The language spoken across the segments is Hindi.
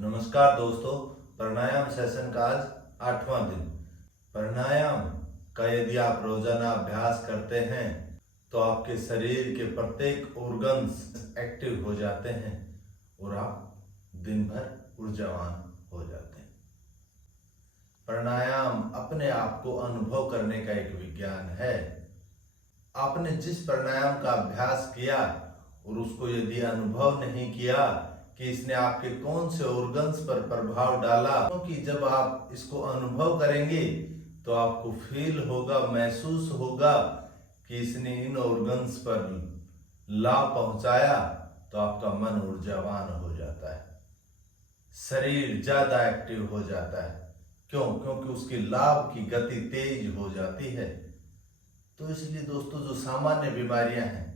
नमस्कार दोस्तों, प्राणायाम सेशन का आज 8वां दिन। प्राणायाम का यदि आप रोजाना अभ्यास करते हैं तो आपके शरीर के प्रत्येक ऑर्गन्स एक्टिव हो जाते हैं और आप दिन भर ऊर्जावान हो जाते हैं। प्राणायाम अपने आप को अनुभव करने का एक विज्ञान है। आपने जिस प्राणायाम का अभ्यास किया और उसको यदि अनुभव नहीं किया कि इसने आपके कौन से ऑर्गन्स पर प्रभाव डाला, क्योंकि जब आप इसको अनुभव करेंगे तो आपको फील होगा, महसूस होगा कि इसने इन ऑर्गन्स पर लाभ पहुंचाया, तो आपका मन ऊर्जावान हो जाता है, शरीर ज्यादा एक्टिव हो जाता है। क्यों? क्योंकि उसकी लाभ की गति तेज हो जाती है। तो इसलिए दोस्तों, जो सामान्य बीमारियां हैं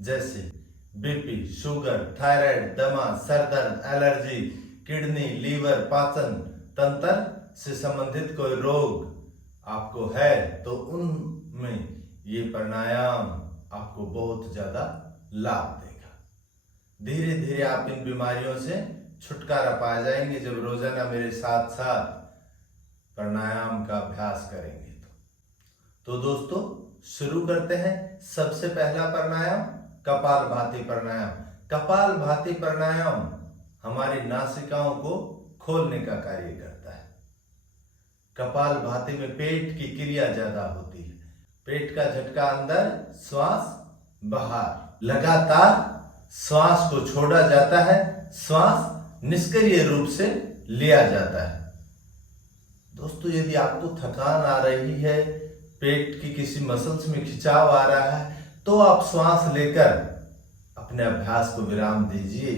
जैसे बीपी, शुगर, थायराइड, दमा, सर दर्द, एलर्जी, किडनी, लीवर, पाचन तंत्र से संबंधित कोई रोग आपको है तो उनमें ये प्राणायाम आपको बहुत ज्यादा लाभ देगा। धीरे धीरे आप इन बीमारियों से छुटकारा पा जाएंगे जब रोजाना मेरे साथ साथ प्राणायाम का अभ्यास करेंगे। तो दोस्तों, शुरू करते हैं। सबसे पहला प्राणायाम कपालभाति प्राणायाम। कपालभाति प्राणायाम हमारी नासिकाओं को खोलने का कार्य करता है। कपालभाति में पेट की क्रिया ज्यादा होती है। पेट का झटका अंदर, श्वास बाहर, लगातार श्वास को छोड़ा जाता है, श्वास निष्क्रिय रूप से लिया जाता है। दोस्तों, यदि आपको थकान आ रही है, पेट की किसी मसल्स में खिंचाव आ रहा है, तो आप श्वास लेकर अपने अभ्यास को विराम दीजिए,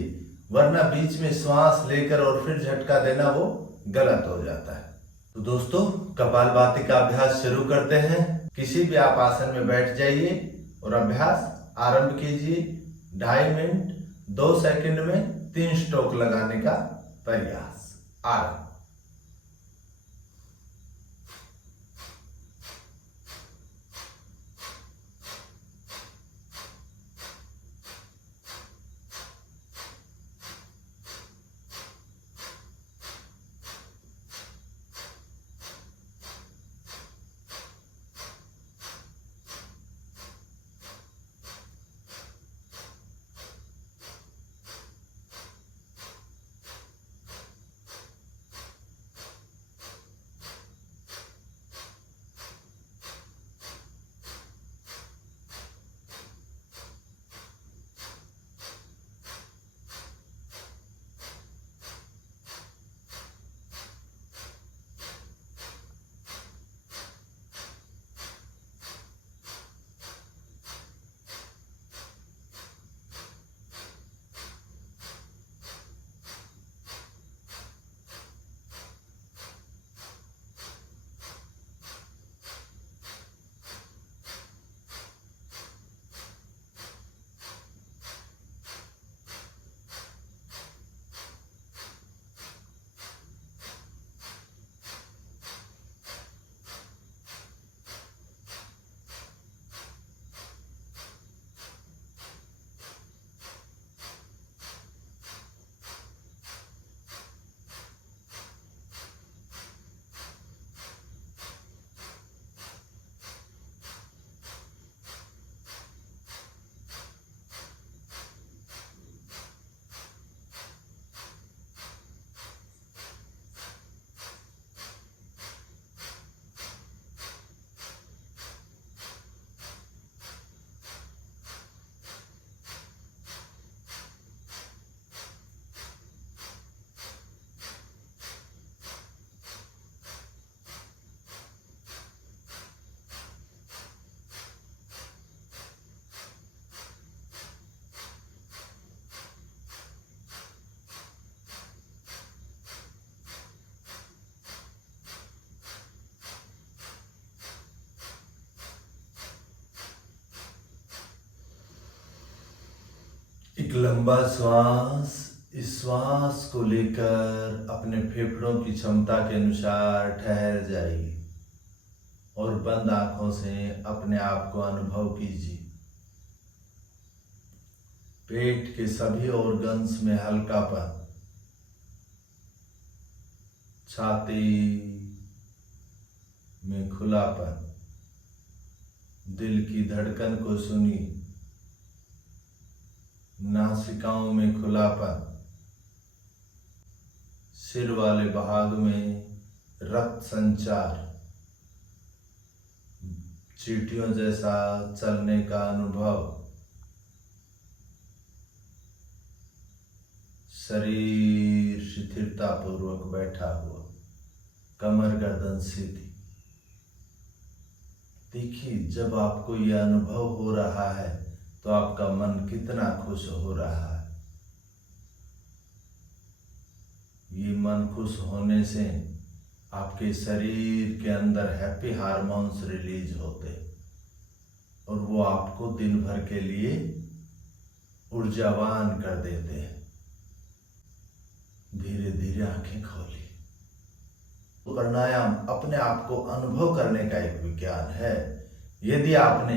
वरना बीच में श्वास लेकर और फिर झटका देना वो गलत हो जाता है। तो दोस्तों, कपालभाति का अभ्यास शुरू करते हैं। किसी भी आप आसन में बैठ जाइए और अभ्यास आरंभ कीजिए। 2.5 मिनट 2 सेकंड में 3 स्ट्रोक लगाने का प्रयास। आरंभ। एक लंबा श्वास, इस श्वास को लेकर अपने फेफड़ों की क्षमता के अनुसार ठहर जाइए और बंद आंखों से अपने आप को अनुभव कीजिए। पेट के सभी ऑर्गन्स में हल्कापन, छाती में खुलापन, दिल की धड़कन को सुनी, नासिकाओं में खुलापन, सिर वाले भाग में रक्त संचार, चींटियों जैसा चलने का अनुभव, शरीर शिथिलता पूर्वक बैठा हुआ, कमर गर्दन सीधी। देखिए, जब आपको यह अनुभव हो रहा है तो आपका मन कितना खुश हो रहा है। ये मन खुश होने से आपके शरीर के अंदर हैप्पी हार्मोन्स रिलीज होते और वो आपको दिन भर के लिए ऊर्जावान कर देते हैं। धीरे धीरे आंखें खोली। प्राणायाम अपने आप को अनुभव करने का एक विज्ञान है। यदि आपने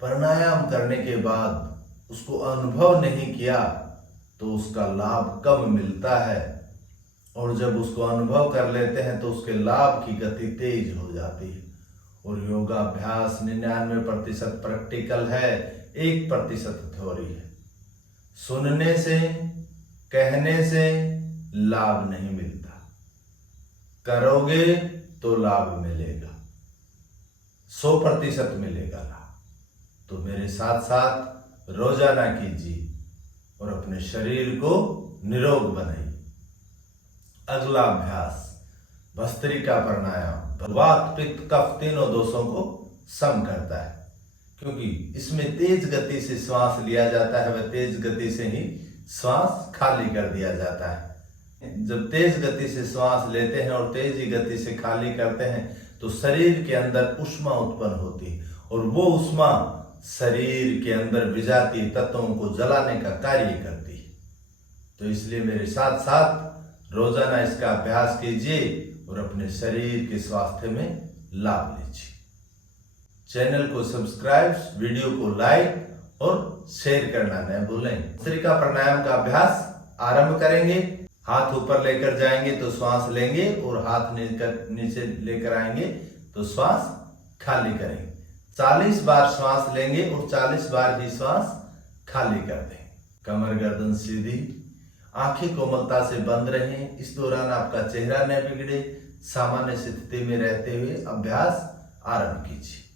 प्राणायाम करने के बाद उसको अनुभव नहीं किया तो उसका लाभ कम मिलता है, और जब उसको अनुभव कर लेते हैं तो उसके लाभ की गति तेज हो जाती है। और योगाभ्यास 99% प्रैक्टिकल है, 1% थ्योरी है। सुनने से, कहने से लाभ नहीं मिलता, करोगे तो लाभ मिलेगा, 100% मिलेगा लाभ। तो मेरे साथ साथ रोजाना कीजिए और अपने शरीर को निरोग बनाइए। अगला अभ्यास भस्त्रिका प्राणायाम वात पित्त कफ तीनों दोषों को सम करता है, क्योंकि इसमें तेज गति से श्वास लिया जाता है, वह तेज गति से ही श्वास खाली कर दिया जाता है। जब तेज गति से श्वास लेते हैं और तेज गति से खाली करते हैं तो शरीर के अंदर ऊष्मा उत्पन्न होती है, और वो ऊष्मा शरीर के अंदर विजातीय तत्वों को जलाने का कार्य करती है। तो इसलिए मेरे साथ साथ रोजाना इसका अभ्यास कीजिए और अपने शरीर के स्वास्थ्य में लाभ लीजिए। चैनल को सब्सक्राइब, वीडियो को लाइक और शेयर करना न भूलें। भस्त्रिका प्राणायाम का अभ्यास आरंभ करेंगे। हाथ ऊपर लेकर जाएंगे तो श्वास लेंगे, और हाथ नीचे लेकर आएंगे तो श्वास खाली करेंगे। 40 बार श्वास लेंगे और 40 बार ही श्वास खाली कर देंगे। कमर गर्दन सीधी, आंखें कोमलता से बंद रहें। इस दौरान आपका चेहरा न बिगड़े, सामान्य स्थिति में रहते हुए अभ्यास आरंभ कीजिए।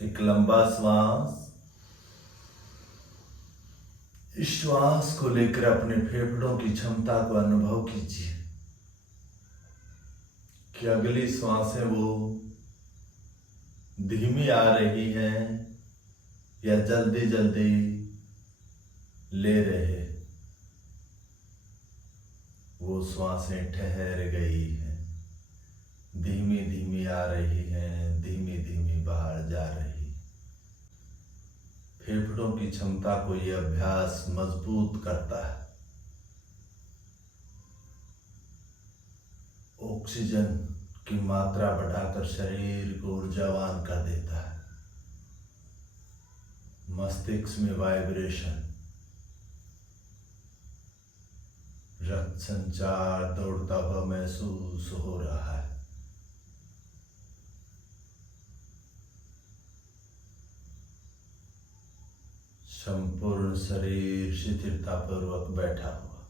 एक लंबा श्वास, इस श्वास को लेकर अपने फेफड़ों की क्षमता को अनुभव कीजिए कि अगली श्वासें वो धीमी आ रही हैं या जल्दी जल्दी ले रहे। वो श्वासें ठहर गई हैं, धीमी धीमी आ रही हैं, धीमी धीमी बाहर जा रही। फेफड़ों की क्षमता को यह अभ्यास मजबूत करता है। ऑक्सीजन की मात्रा बढ़ाकर शरीर को ऊर्जावान कर देता है। मस्तिष्क में वाइब्रेशन, रक्त संचार दौड़ता हुआ महसूस हो रहा है। संपूर्ण शरीर शिथिलतापूर्वक बैठा हुआ।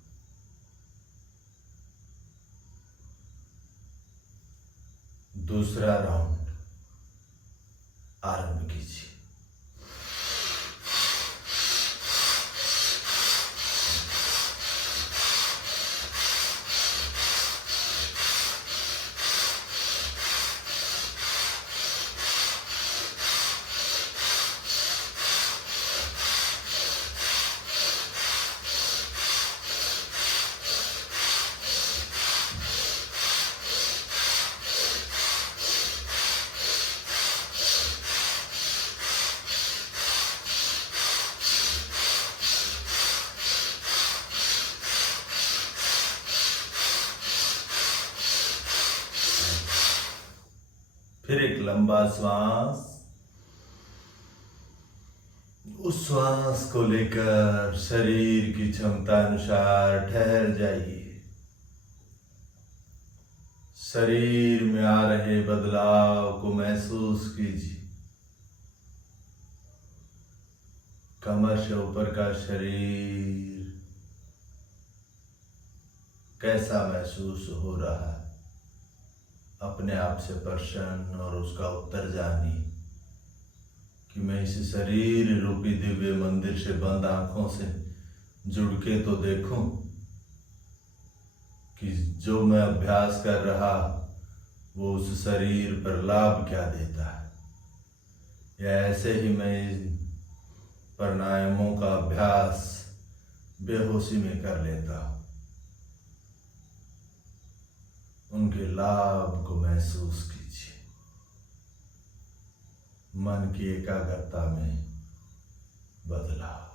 दूसरा राउंड आरंभ कीजिए। फिर एक लंबा श्वास। उस श्वास को लेकर शरीर की क्षमता अनुसार ठहर जाइए। शरीर में आ रहे बदलाव को महसूस कीजिए। कमर से ऊपर का शरीर कैसा महसूस हो रहा है, अपने आप से प्रश्न और उसका उत्तर जानिए कि मैं इस शरीर रूपी दिव्य मंदिर से बंद आंखों से जुड़ के तो देखूं कि जो मैं अभ्यास कर रहा वो उस शरीर पर लाभ क्या देता है, या ऐसे ही मैं इन प्राणायामों का अभ्यास बेहोशी में कर लेता हूं। उनके लाभ को महसूस कीजिए। मन की एकाग्रता में बदलाव,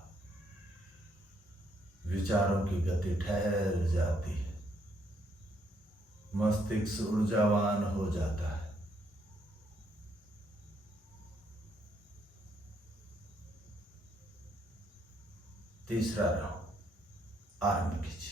विचारों की गति ठहर जाती है, मस्तिष्क ऊर्जावान हो जाता है। तीसरा राउंड आरंभ कीजिए।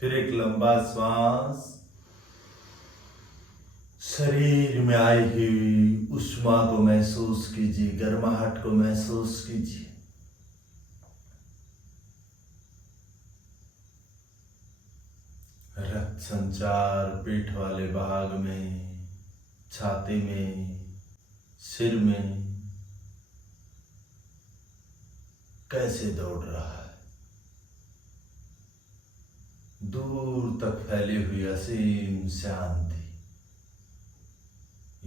फिर एक लंबा श्वास। शरीर में आई हुई ऊष्मा को महसूस कीजिए, गर्माहट को महसूस कीजिए। रक्त संचार पेट वाले भाग में, छाती में, सिर में कैसे दौड़ रहा है। दूर तक फैली हुई असीम शांति।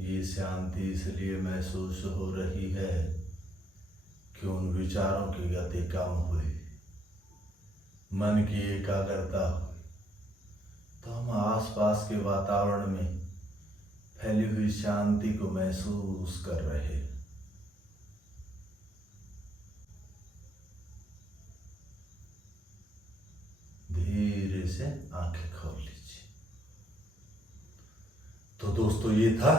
ये शांति इसलिए महसूस हो रही है कि उन विचारों की गति कम हुई, मन की एकाग्रता हुई, तो हम आसपास के वातावरण में फैली हुई शांति को महसूस कर रहे हैं। धीरे से आंखें खोल लीजिए। तो दोस्तों, ये था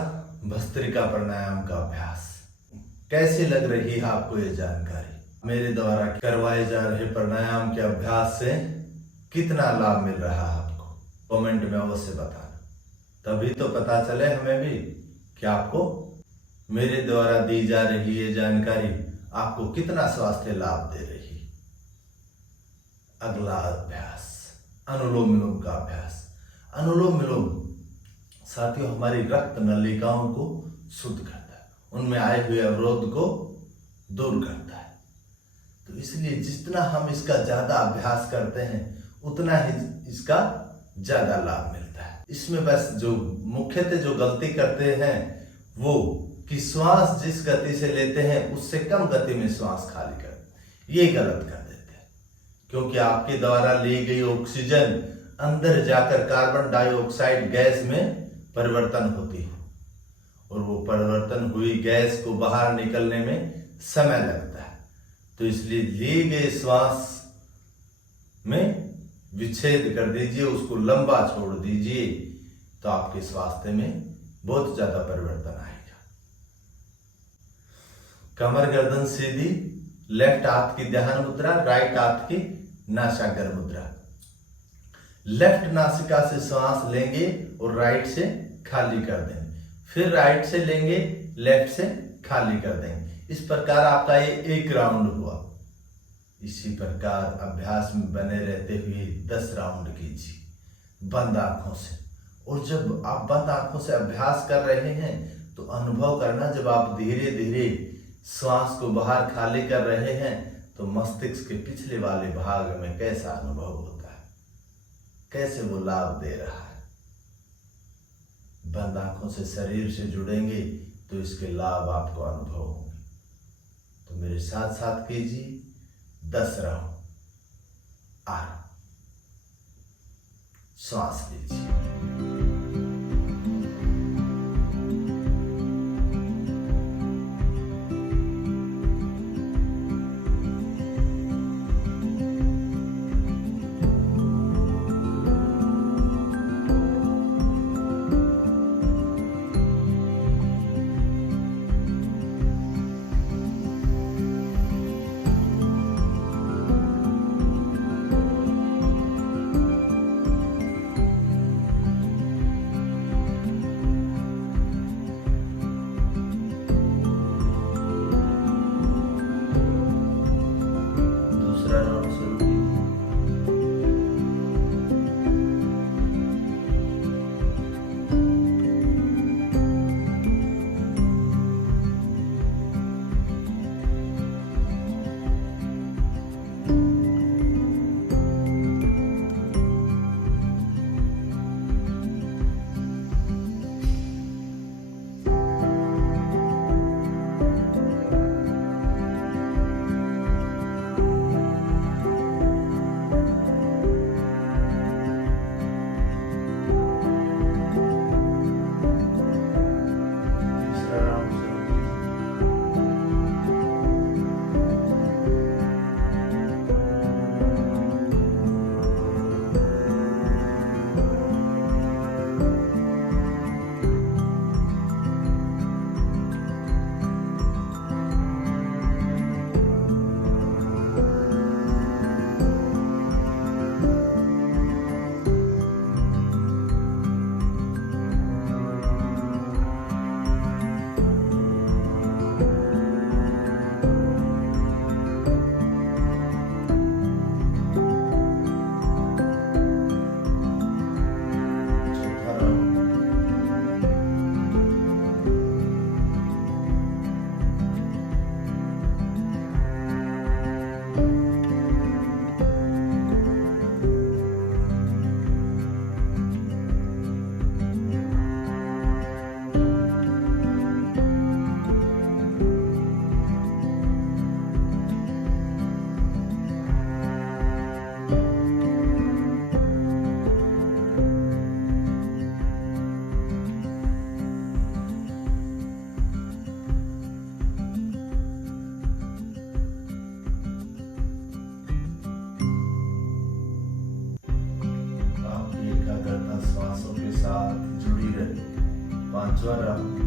भस्त्रिका प्राणायाम का अभ्यास। कैसी लग रही है आपको ये जानकारी? मेरे द्वारा करवाए जा रहे प्राणायाम के अभ्यास से कितना लाभ मिल रहा है आपको? कमेंट में अवश्य बताना, तभी तो पता चले हमें भी कि आपको मेरे द्वारा दी जा रही ये जानकारी आपको कितना स्वास्थ्य लाभ दे रही। अगला अभ्यास अनुलोम विलोम का अभ्यास। अनुलोम विलोम साथियों हमारी रक्त नलिकाओं को शुद्ध करता है, उनमें आए हुए अवरोध को दूर करता है। तो इसलिए जितना हम इसका ज्यादा अभ्यास करते हैं उतना ही इसका ज्यादा लाभ मिलता है। इसमें बस जो मुख्यतः जो गलती करते हैं वो कि श्वास जिस गति से लेते हैं उससे कम गति में श्वास खाली कर, ये गलत कर देते हैं। क्योंकि आपके द्वारा ली गई ऑक्सीजन अंदर जाकर कार्बन डाइऑक्साइड गैस में परिवर्तन होती है और वो परिवर्तन हुई गैस को बाहर निकलने में समय लगता है। तो इसलिए लिए गए श्वास में विच्छेद कर दीजिए, उसको लंबा छोड़ दीजिए, तो आपके स्वास्थ्य में बहुत ज्यादा परिवर्तन आएगा। कमर गर्दन सीधी, लेफ्ट हाथ की ध्यान मुद्रा, राइट हाथ की नासाग्र मुद्रा। लेफ्ट नासिका से श्वास लेंगे और राइट से खाली कर देंगे, फिर राइट से लेंगे, लेफ्ट से खाली कर देंगे। इस प्रकार आपका ये एक राउंड हुआ। इसी प्रकार अभ्यास में बने रहते हुए 10 राउंड कीजिए बंद आंखों से। और जब आप बंद आंखों से अभ्यास कर रहे हैं तो अनुभव करना, जब आप धीरे धीरे श्वास को बाहर खाली कर रहे हैं तो मस्तिष्क के पिछले वाले भाग में कैसा अनुभव होता है, कैसे वो लाभ दे रहा है। बंद आंखों से शरीर से जुड़ेंगे तो इसके लाभ आपको अनुभव होंगे। तो मेरे साथ साथ कीजिए 10 राउंड। आराम, श्वास लीजिए। सांसों के साथ जुड़ी रहे। 5वां राउंड।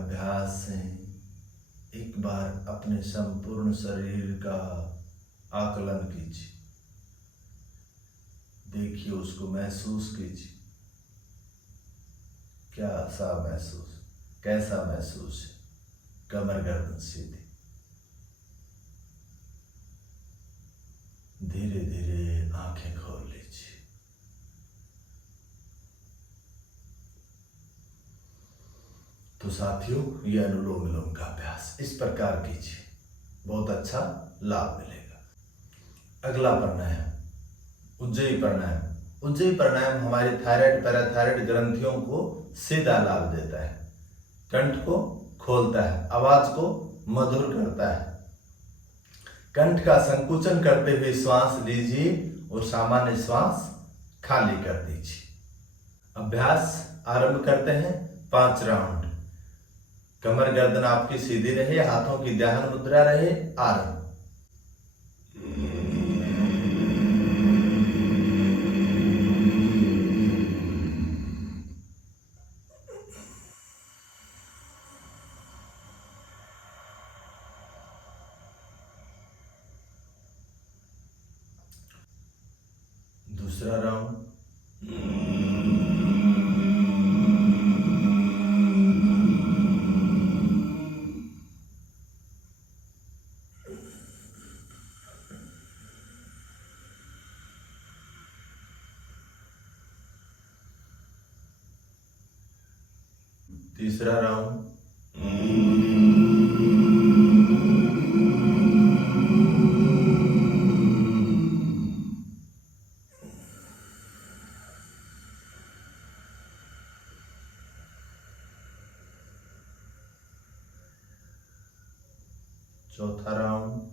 अभ्यास से एक बार अपने संपूर्ण शरीर का आकलन कीजिए। देखिए, उसको महसूस कीजिए। कैसा महसूस है? कमर गर्दन सीधी। धीरे धीरे आंखें खोल लीजिए। तो साथियों, ये अनुलोम विलोम का अभ्यास इस प्रकार कीजिए, बहुत अच्छा लाभ मिलेगा। अगला प्राणायाम उज्जयी प्राणायाम। उज्जयी प्राणायाम हमारी थायराइड पैराथायराइड ग्रंथियों को सीधा लाभ देता है, कंठ को खोलता है, आवाज को मधुर करता है। कंठ का संकुचन करते हुए श्वास लीजिए और सामान्य श्वास खाली कर दीजिए। अभ्यास आरंभ करते हैं। 5 राउंड। कमर गर्दन आपकी सीधी रहे, हाथों की ध्यान मुद्रा रहे। आरंभ। दूसरा राउंड। तीसरा राउंड। चौथा राउंड।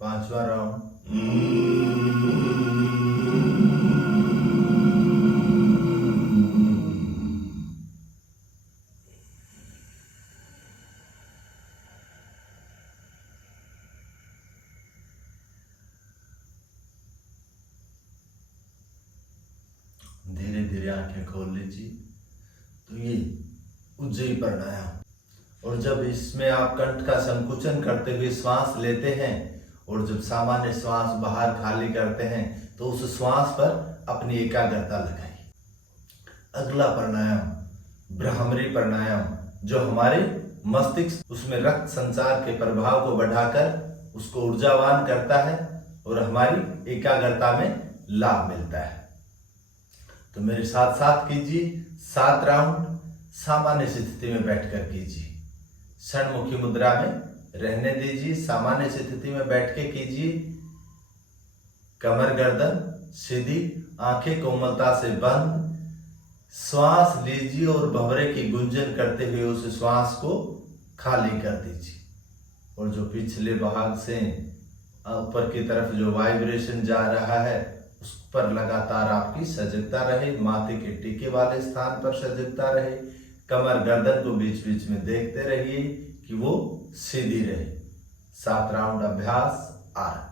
पांचवा राउंड। धीरे धीरे आंखें खोल लीजिए। तो ये उज्जयी प्राणायाम, और जब इसमें आप कंठ का संकुचन करते हुए श्वास लेते हैं और जब सामान्य श्वास बाहर खाली करते हैं तो उस श्वास पर अपनी एकाग्रता लगाइए। अगला प्राणायाम भ्रामरी प्राणायाम, जो हमारे मस्तिष्क उसमें रक्त संचार के प्रभाव को बढ़ाकर उसको ऊर्जावान करता है और हमारी एकाग्रता में लाभ मिलता है। तो मेरे साथ साथ कीजिए। 7 राउंड सामान्य स्थिति में बैठकर कीजिए। षणमुखी मुद्रा में रहने दीजिए। सामान्य स्थिति में बैठ के कीजिए। कमर गर्दन सीधी, आंखें कोमलता से बंद। श्वास लीजिए और भंवरे की गुंजन करते हुए उस श्वास को खाली कर दीजिए। और जो पिछले भाग से ऊपर की तरफ जो वाइब्रेशन जा रहा है उस पर लगातार आपकी सजगता रहे। माथे के टीके वाले स्थान पर सजगता रहे। कमर गर्दन को बीच बीच में देखते रहिए कि वो सीधी रहे। 7 राउंड अभ्यास आरंभ।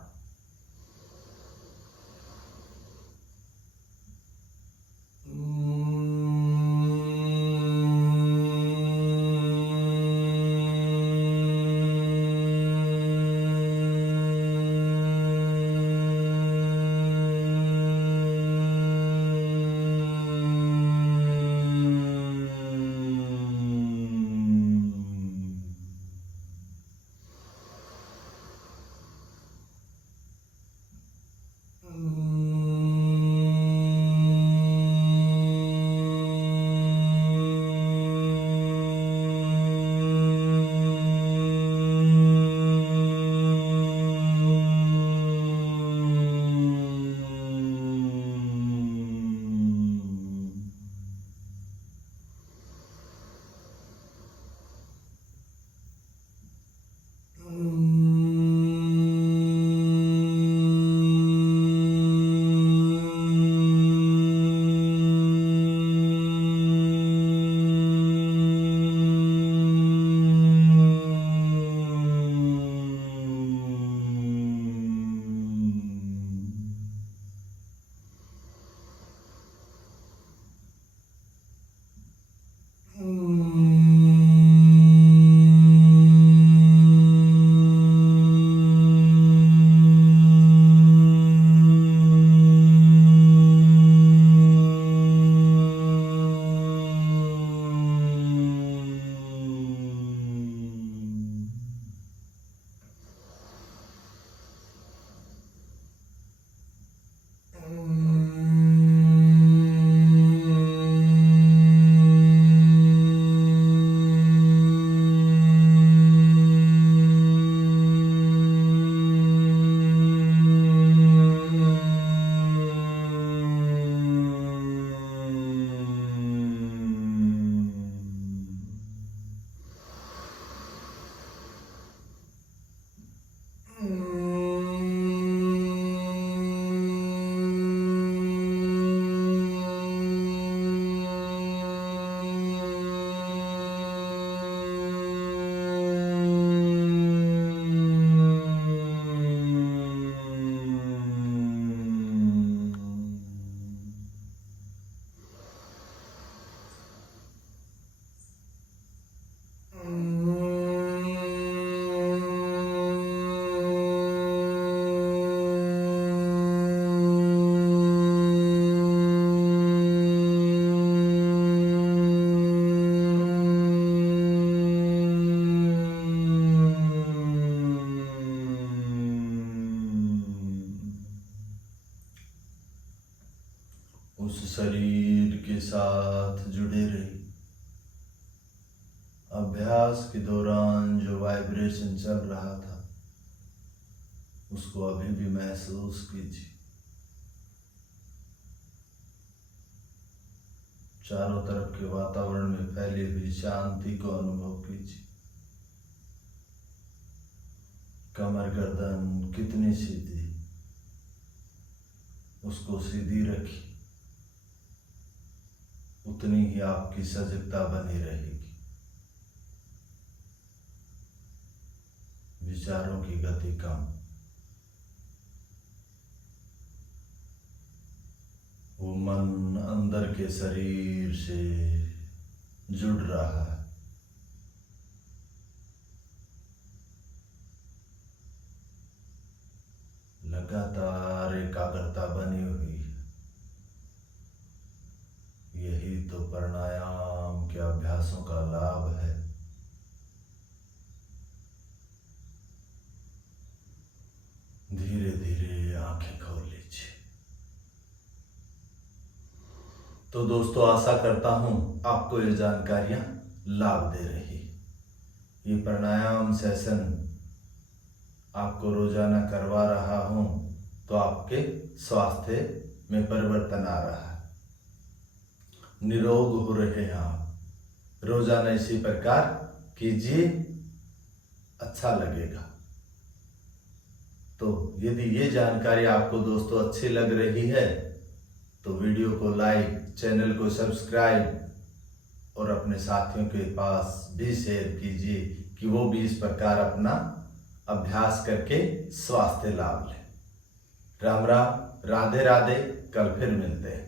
अभ्यास के दौरान जो वाइब्रेशन चल रहा था उसको अभी भी महसूस कीजिए। चारों तरफ के वातावरण में फैली हुई शांति को अनुभव कीजिए। कमर गर्दन कितनी सीधी, उसको सीधी रखिए, उतनी ही आपकी सजगता बनी रहेगी। विचारों की गति कम, वो मन अंदर के शरीर से जुड़ रहा है। लगातार एकाग्रता बनी हुई है। यही तो प्राणायाम के अभ्यासों का लाभ है। धीरे धीरे आंखें खोल लीजिए। तो दोस्तों, आशा करता हूं आपको ये जानकारियां लाभ दे रही। ये प्राणायाम सेशन आपको रोजाना करवा रहा हूं तो आपके स्वास्थ्य में परिवर्तन आ रहा है, निरोग हो रहे हैं आप। रोजाना इसी प्रकार कीजिए, अच्छा लगेगा। तो यदि ये जानकारी आपको दोस्तों अच्छी लग रही है तो वीडियो को लाइक, चैनल को सब्सक्राइब और अपने साथियों के पास भी शेयर कीजिए कि वो भी इस प्रकार अपना अभ्यास करके स्वास्थ्य लाभ लें। राम राम, राधे राधे। कल फिर मिलते हैं।